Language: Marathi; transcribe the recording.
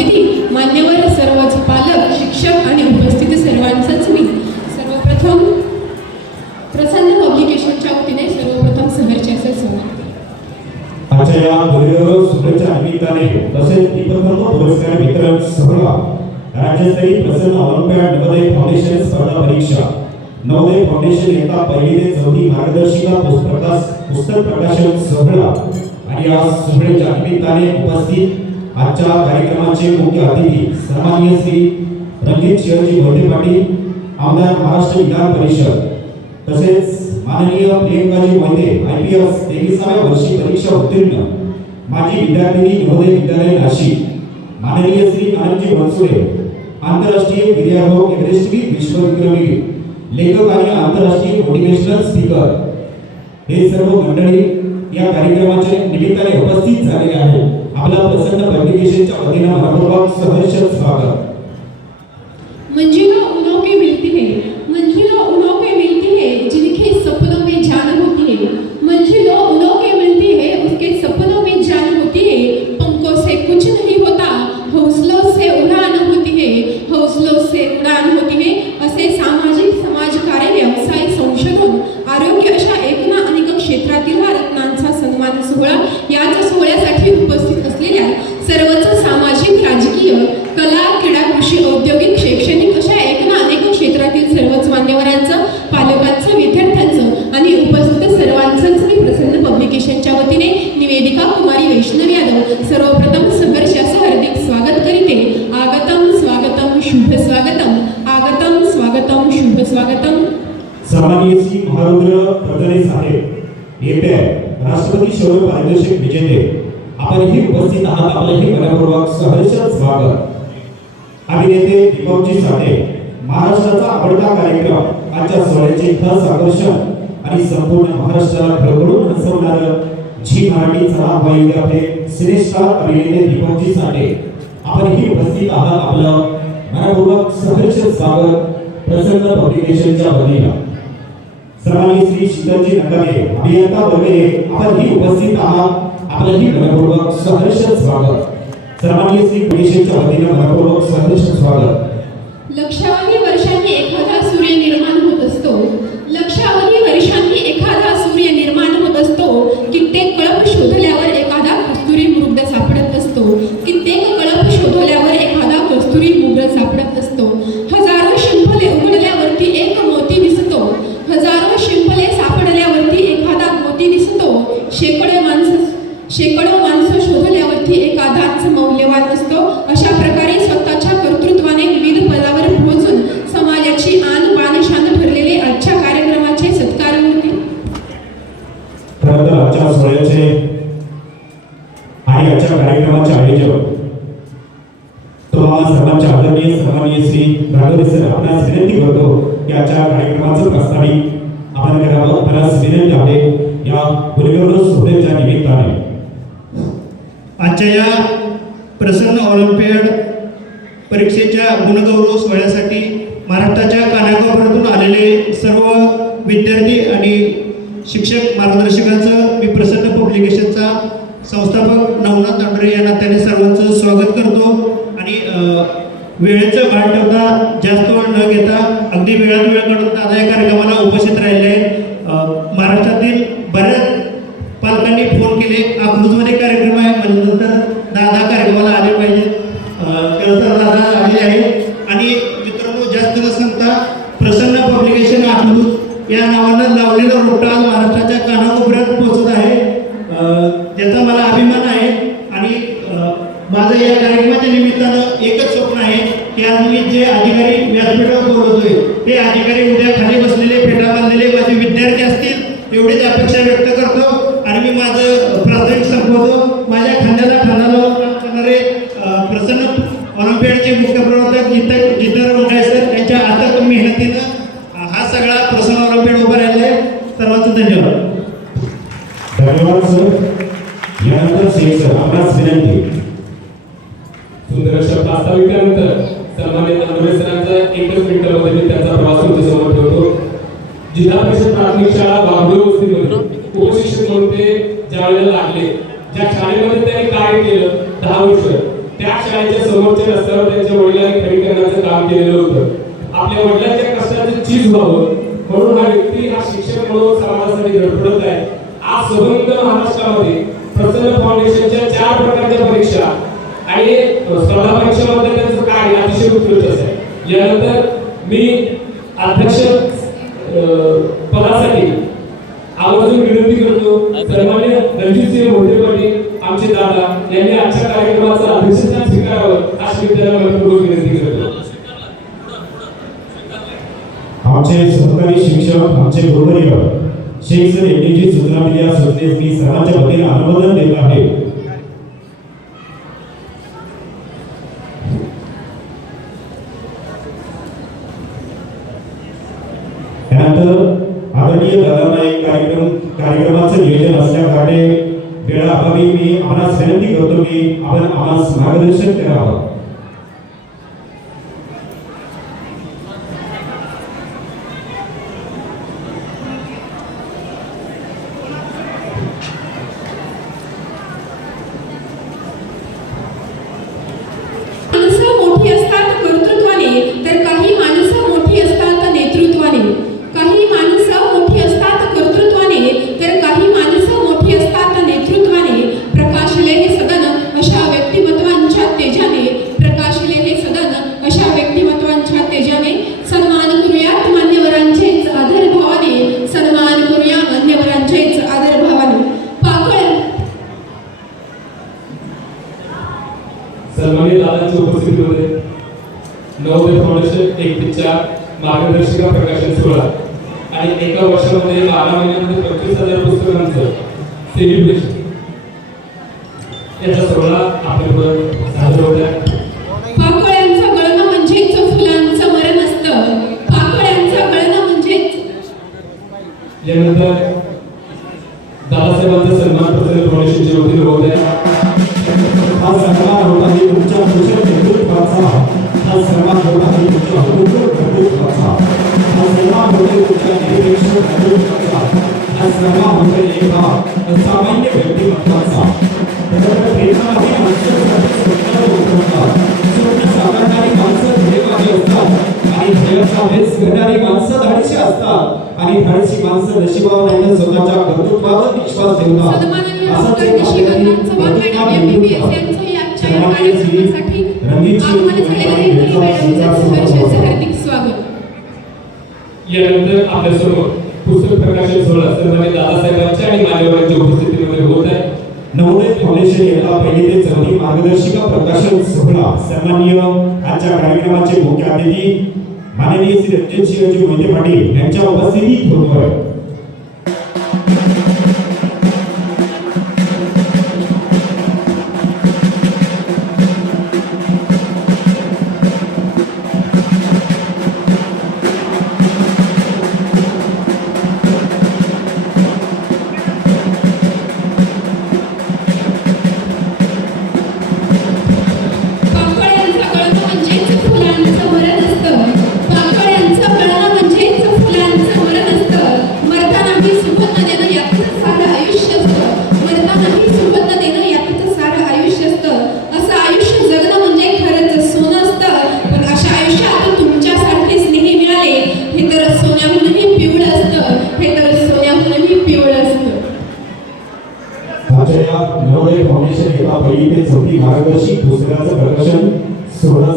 अतिथी मान्यवर सर्वच पालक शिक्षक आणि उपस्थित सर्वांचंच मी. सर्वप्रथम प्रसन्न पब्लिकेशनच्या वतीने सर्वप्रथम सहर्ष असे स्वागत आजच्या या गुरुदेव शुभेच्छा निमित्ताने तसेच दीपकर्म पुरस्कार वितरण सोहळा राज्यस्तरीय प्रसन्न ऑलिम्पियाड नवोदय फाउंडेशन स्पर्धा परीक्षा नवोदय फाउंडेशन पहिली ते चौथी मार्गदर्शिका पुस्तक प्रकाशन सोहळा आणि या सोहळ्याच्या निमित्ताने उपस्थित आजच्या कार्यक्रमाचे मुख्य अतिथी सन्माननीय श्री रणजित शिवजी भोटे पाटील आमदार महाराष्ट्र विधान परिषद तसेच माननीय Priyankaji Mohite I P S तेवीसाव्या वर्षी परीक्षा उत्तीर्ण माजी विद्यार्थिनी नवोदय विद्यालय नाशिक माननीय श्री आनंदजी बनसुडे आंतरराष्ट्रीय गिर्यारोहक एव्हरेस्टवीर विश्वविक्रमी लेखक आणि आंतरराष्ट्रीय मोटिवेशनल स्पीकर हे सर्व मंडळी या कार्यक्रमाच्या निमित्ताने उपस्थित झालेले आहेत. आपला प्रसन्न पब्लिकेशनच्या वतीनं मनपूर्वक सहर्ष स्वागत वैष्णव यादव सर्वप्रथम संघर्ष हार्दिक स्वागत करीते. आगतम स्वागतम शुभ स्वागतम आगतम स्वागतम शुभ स्वागतम सन्माननीय श्री महारुद्र फडणवीस साहेब येत्या राष्ट्रपती शौर्य पारितोषिक विजेते. आपणही उपस्थित आहात आपलंही मनपूर्वक सहर्ष स्वागत. अभिनेते दीपकजी साठे महाराष्ट्राचा आवडता कार्यक्रम आजच्या सोहळ्याचे खास आकर्षण आणि संपूर्ण महाराष्ट्राला खळबळून हसवणारं झी मराठी चला वायू आपले श्रेष्ठ अभिनेते दीपकजी साठे आपण ही उपस्थित आहात आपलं मनपूर्वक सहर्ष स्वागत प्रसन्न पब्लिकेशनच्या वतीनं. सर्वांनी श्री शीतलजी नकाले अभियंता वगैरे आपणही उपस्थित आहात आपलं ही मनपूर्वक सहर्ष स्वागत. सर्वांनी श्री परिषदेच्या वतीनं मनपूर्वक सहर्ष स्वागत. लक्षावधी वर्षांनी एखादा सर्वांच्या आदरणीय सन्माननीय श्री भागवत सर आपणास विनंती करतो की आजच्या कार्यक्रमाचं प्रस्तावित आपण करावं. आपणास विनंती आहे या गुरुगौरव सोहळ्याच्या निमित्ताने. आजच्या या प्रसन्न ऑलिम्पियड परीक्षेच्या गुणगौरव सोहळ्यासाठी महाराष्ट्राच्या कानाकोपऱ्यातून आलेले सर्व विद्यार्थी आणि शिक्षक मार्गदर्शकांचं मी प्रसन्न पब्लिकेशनचा संस्थापक नवनाथ तांडरे या नात्याने सर्वांचं स्वागत करतो. आणि वेळेचं भान ठेवता जास्त वेळ न घेता अगदी वेळात वेळ काढून दादा या कार्यक्रमाला उपस्थित राहिले आहेत. महाराष्ट्रातील बऱ्याच पालकांनी फोन केले. अकलूजमध्ये कार्यक्रम आहे. म्हणल्यानंतर दादा कार्यक्रमाला आले पाहिजे खरं तर दादा आले आहेत आणि मित्रांनो जास्त न सांगता प्रसन्न पब्लिकेशन अकलूज या नावानं लावलेलं रोपटं आज महाराष्ट्राच्या कानाकोपऱ्यात पोहोचत आहे अं, त्याचा मला अभिमान आहे आणि अं, माझं या कार्यक्रमाच्या निमित्तानं एकच स्वप्न आहे की आज मी जे अधिकारी व्यासपीठावर बोलवतोय ते अधिकारी उद्या खाली बसलेले फेटा बांधलेले माझे विद्यार्थी असतील एवढीच अपेक्षा व्यक्त करतो. आणि मी माझं प्राथमिक संपवतो. माझ्या खांद्याला खांदा लावून काम करणारे प्रसन्न ऑलिम्पियाडचे मुख्य प्रवर्तक जितन जितेंद्र रोंगाळे सर यांच्या अथक मेहनतीनं अं, हा सगळा प्रसन्न ऑलिम्पियाड उभा राहिला आहे सर्वांचं धन्यवाद धन्यवाद सर यानंतर शेख सर आपणास विनंती सुंदर अशा प्रास्ताविकानंतर सन्मान्य नांदुरे सरांचा एकच मिनिटामध्ये मी त्यांचा प्रवास तुमच्यासमोर ठेवतो जिल्हा परिषद प्राथमिक शाळा बांबुळे वस्तीमध्ये उपशिक्षक म्हणून ते ज्यावेळेला लागले. ज्या शाळेमध्ये त्यांनी कार्य केलं दहा वर्ष त्या शाळेच्या समोरच्या रस्त्यावर त्यांच्या वडिलांनी खडीकरणाचं काम केलेलं होतं. आपल्या वडिलांच्या कष्टाचं चीज व्हावं म्हणून हा व्यक्ती हा शिक्षक म्हणून समाजासाठी धडपडत आहे. आज संबंध महाराष्ट्रामध्ये प्रसन्न फाउंडेशनच्या चार प्रकारच्या परीक्षा आणि स्पर्धा परीक्षेमध्ये त्यांचं कार्य अतिशय उत्कृष्ट आहे यानंतर मी अध्यक्ष पदासाठी आवर्जून विनंती करतो सन्मान्य रणजितसिंह मोठे पाटील आमचे दादा यांनी आजच्या कार्यक्रमाचं अध्यक्षस्थान स्वीकारावं अशी मी त्यांना मनपूर्वक विनंती करतो. आमचे सहकारी शिक्षक आमचे गुरुवर्य शेख सर यांनी जी सूचना दिली या सूचनेस मी सर्वांच्या वतीने अनुमोदन देत आहे त्यानंतर आदरणीय दादांना एक कार्यक्रम कार्यक्रमाचं नियोजन असल्या कारणे वेळाअभावी मी आम्हाला विनंती करतो की आपण आम्हाला मार्गदर्शन करावं माणसं मोठी असतात कर्तृत्वाने तर काही माणसं मोठी असतात नेतृत्वाने काही माणसं मोठी असतात कर्तृत्वाने तर काही माणसं मोठी असतात नेतृत्वाने प्रकाशले हे सदन अशा व्यक्तिमत्वांच्या तेजाने प्रकाशले हे सदन अशा व्यक्तिमत्वांच्या तेजाने सन्मान करूयात मान्यवरांचेच आदरभावाने सन्मान करूया मान्यवरांचेच आदरभावाने पाकळ सन्मान्य दादांच्या उपस्थितीमध्ये नवोदय चार मार्गदर्शिका प्रकाशन सोहळा. आणि एका वर्षामध्ये बारा महिन्यामध्ये पंचवीस हजार पुस्तकांचं सेलिब्रेशन याचा सोहळा आपल्याबरोबर यानंतर दादासाहेबांचा सन्मान प्रसन्न होत आहे. हा सन्मान होत आहे तुमच्या कुशल नेतृत्वाचा. हा सन्मान होत आहे तुमच्या हा सन्मान एका व्यक्तिमत्वाचा उठवतात साकारणारी माणसं ध्येयवादी असतात आणि ध्येयाचा करणारी माणसं धाडशी असतात आणि धाडशी माणसं नशिबावर स्वतःच्या कर्तृत्वावर विश्वास ठेवतात असं असंच यानंतर आपल्यासमोर पुस्तक प्रकाशन सोहळा सर्वांनी दादासाहेबांच्या आणि मान्यवरांच्या उपस्थितीमध्ये होत आहे. नवोदय फाउंडेशन यांना पहिली ते चौथी मार्गदर्शिका प्रकाशन सोहळा सन्माननीय आजच्या कार्यक्रमाचे मुख्य अतिथी माननीय श्री रंजन रणजितसिंहजी मोहिते पाटील यांच्या उपस्थितीत होतो आहे यांना पहिली ते चौथी मार्गदर्शिक पुस्तकाचं प्रकाशन सोहळा